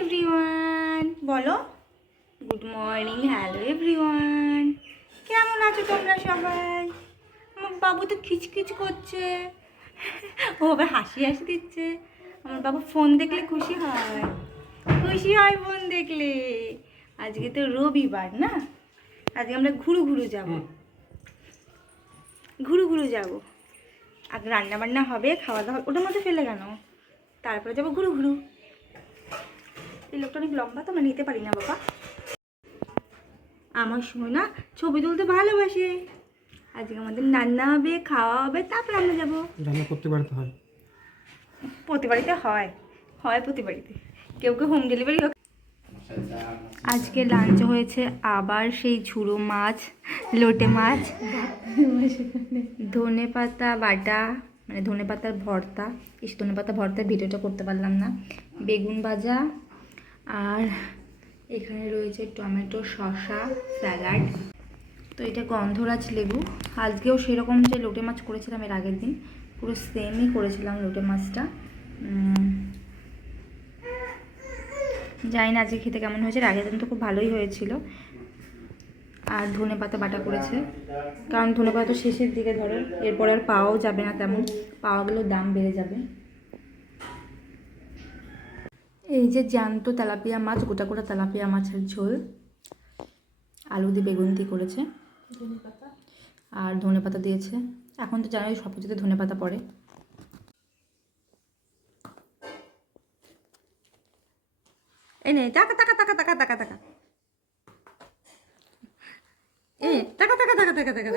Everyone, বলো good morning. Hello everyone, কেমন আছো তোমরা সবাই? আমার বাবু তো খিচখিচ করছে, ও আবার হাসি হাসি দিচ্ছে। আমার বাবু ফোন দেখলে খুশি হয়, খুশি হয় ফোন দেখলে। আজকে তো রবিবার না, আজকে আমরা ঘুরু ঘুরু যাবো, ঘুরু ঘুরু যাবো। আগে রান্না বান্না হবে, খাওয়া দাওয়া, ওটার মধ্যে ফেলে কেন? তারপরে যাবো ঘুরু ঘুরু। এই লোকটা অনেক লম্বা তো আমরা নিতে পারি না বাবা। আমার সোনা ছবি তুলতে ভালোবাসে। আজকে আমাদের রান্না হবে, খাওয়া হবে, তারপর আমরা যাবো। রান্না করতে পারতে হয়, প্রতি বাড়িতে হয়, হয় প্রতি বাড়িতে, কেউ কেউ হোম ডেলিভারি হোক। আজকে লাঞ্চ হয়েছে আবার সেই ঝুড়ো মাছ, লোটে মাছ, ধনে পাতা বাটা, মানে ধনে পাতার ভর্তা। ধনে পাতা ভর্তার ভিডিওটা করতে পারলাম না। বেগুন ভাজা, আর এখানে রয়েছে টমেটো, শসা, স্যালাড। তো এটা গন্ধরাজ লেবু। আজকেও সেরকম যে লোটে মাছ করেছিলাম এর আগের দিন, পুরো সেমই করেছিলাম লোটে মাছটা। জানি না আজকে খেতে কেমন হয়েছে, আগের দিন তো খুব ভালোই হয়েছিল। আর ধনে পাতা বাটা করেছে, কারণ ধনে পাতা তো শেষের দিকে ধরো, এরপর আর পাওয়াও যাবে না, তেমন পাওয়া গেলেও দাম বেড়ে যাবে। এই যে জ্যান্ত তেলাপিয়া মাছ, গোটা গোটা তেলাপিয়া মাছের ঝোল, আলু দিয়ে বেগুন দিয়ে করেছে, আর ধনে পাতা দিয়েছে। এখন তো জানোই সব কিছুতে ধনে পাতা পড়ে। এই নে টাকা টাকা টাকা টাকা টাকা টাকা, এই টাকা টাকা টাকা টাকা টাকা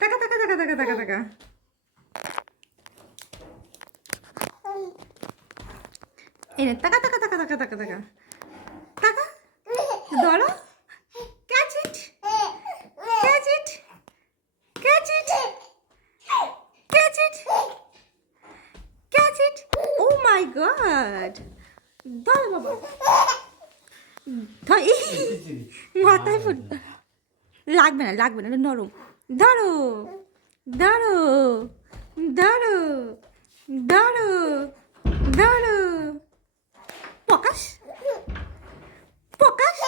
টাকা টাকা টাকা টাকা টাকা টাকা টাকা। এই নে টাকা টাকা টাকা টাকা টাকা টাকা টাকা, ধরো, catch it, catch it, catch it, catch it, catch it. Oh my God, ধরো বাবা, মাথায় ফুট, লাগবে না লাগবে না, নরম। ধরো ধরো ধরো ধরো ধরো, প্রকাশ প্রকাশ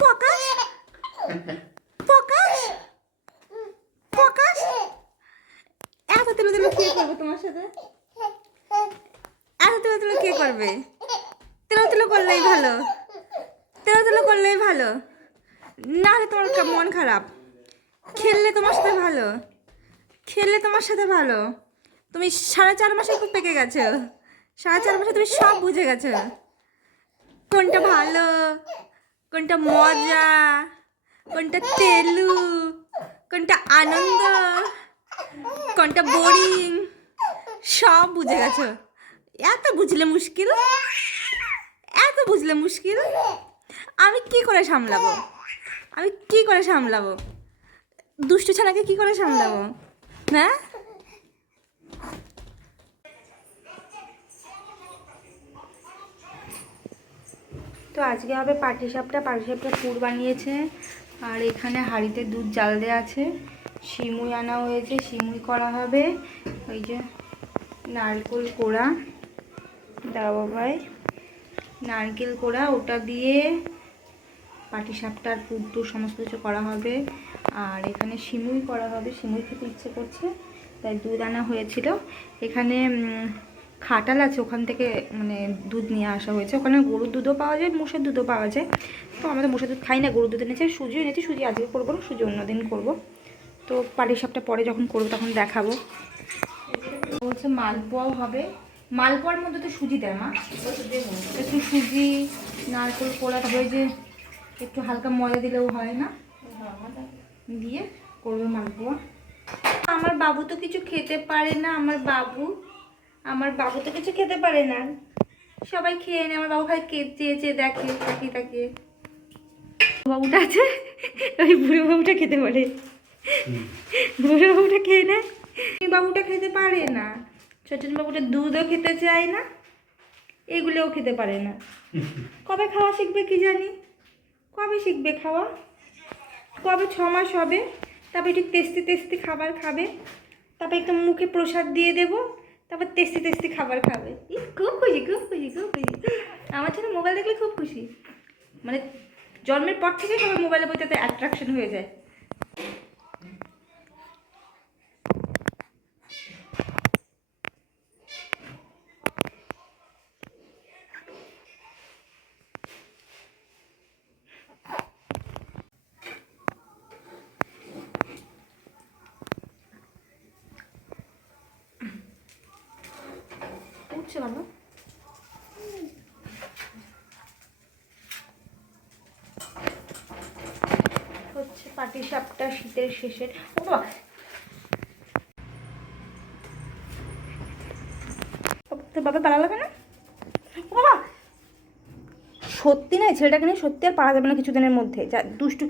প্রকাশ প্রকাশ প্রকাশ। এত তুলো তুলো কে করবে তোমার সাথে? এত তুলো তুলো কে করবে? তুলো তুলো করলেই ভালো, তুলো তুলো করলেই ভালো, না হলে তোমার মন খারাপ। খেললে তোমার সাথে ভালো, খেললে তোমার সাথে ভালো। তুমি 4.5 মাসে খুব পেকে গেছো, 4.5 মাসে তুমি সব বুঝে গেছো, কোনটা ভালো, কোনটা মজা, কোনটা তেলু, কোনটা আনন্দ, কোনটা বোরিং, সব বুঝে গেছো। এত বুঝলে মুশকিল, এত বুঝলে মুশকিল। আমি কি করে সামলাবো, আমি কি করে সামলাবো? দুষ্টু ছানাকে কি করে সামলাবো? হ্যাঁ, তো আজকে হবে পাটিসাপটা। পাটিসাপটা পুর বানিয়েছে, আর এখানে হাঁড়িতে দুধ জাল দেওয়া আছে, সিমুই আনা হয়েছে, সিমুই করা হবে। ওই যে নারকেল কোড়া, দাও ভাই, নারকেল কোড়া, ওটা দিয়ে পাটিসাপটার পুর টুর সমস্ত কিছু করা হবে। আর এখানে সিমুই করা হবে, সিমুই খেতে ইচ্ছে করছে তাই দুধ আনা হয়েছিল। এখানে খাটাল আছে, ওখান থেকে মানে দুধ নিয়ে আসা হয়েছে। ওখানে গরুর দুধও পাওয়া যায়, মোষের দুধও পাওয়া যায়। তো আমরা তো মোষের দুধ খাই না, গরুর দুধ এনেছে। সুজিও এনেছি, সুজি আজকে করবো না, সুজি অন্যদিন করবো। তো পাটিসাপটা পরে যখন করবো তখন দেখাবো। বলছে মালপোয়াও হবে, মালপোয়ার মধ্যে তো সুজি দেয় মা, একটু সুজি, নারকেল কোড়া, তবে যে একটু হালকা ময়দা দিলেও হয় না, দিয়ে করবে মালপোয়া। আমার বাবু তো কিছু খেতে পারে না, আমার বাবু তো কিছু খেতে পারে না। সবাই খেয়ে নেয়, আমার বাবু খালি চেয়ে দেখে, তাকিয়ে তাকিয়ে। বাবুটা আছে, ওই বুড়ো বাবুটা খেতে পারে, বুড়ো বাবুটা খেয়ে নেয়, বাবুটা খেতে পারে না। ছোট বাবুটা দুধও খেতে চায় না, এগুলোও খেতে পারে না। কবে খাওয়া শিখবে কি জানি, কবে শিখবে খাওয়া, কবে 6 মাস হবে, তারপর একটু টেস্টি টেস্টি খাবার খাবে, তারপর একটু মুখে প্রসাদ দিয়ে দেবো, তারপর টেস্টি টেস্টি খাবার খাবে। খুব খুশি, খুব খুশি, খুব খুশি। আমার ছেলে মোবাইল দেখলে খুব খুশি, মানে জন্মের পর থেকে সবাই মোবাইলের প্রতি তাতে অ্যাট্রাকশন হয়ে যায়। উঠছে ভালো। হচ্ছে পাটিসাপটা শীতের শেষের। ও বাবা, তোর বাবা পালা লাগবে না? ও বাবা, সত্যি না ছেলেটাকে নিয়ে সত্যি আর পারা যাবে না কিছুদিনের মধ্যে, যা দুষ্টু